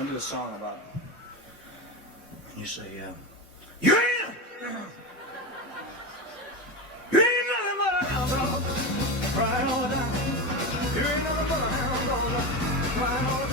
I'll do a song about it. And you say, you ain't nothing but a hound dog, crying all the time. You ain't nothing but a hound dog, crying all the time.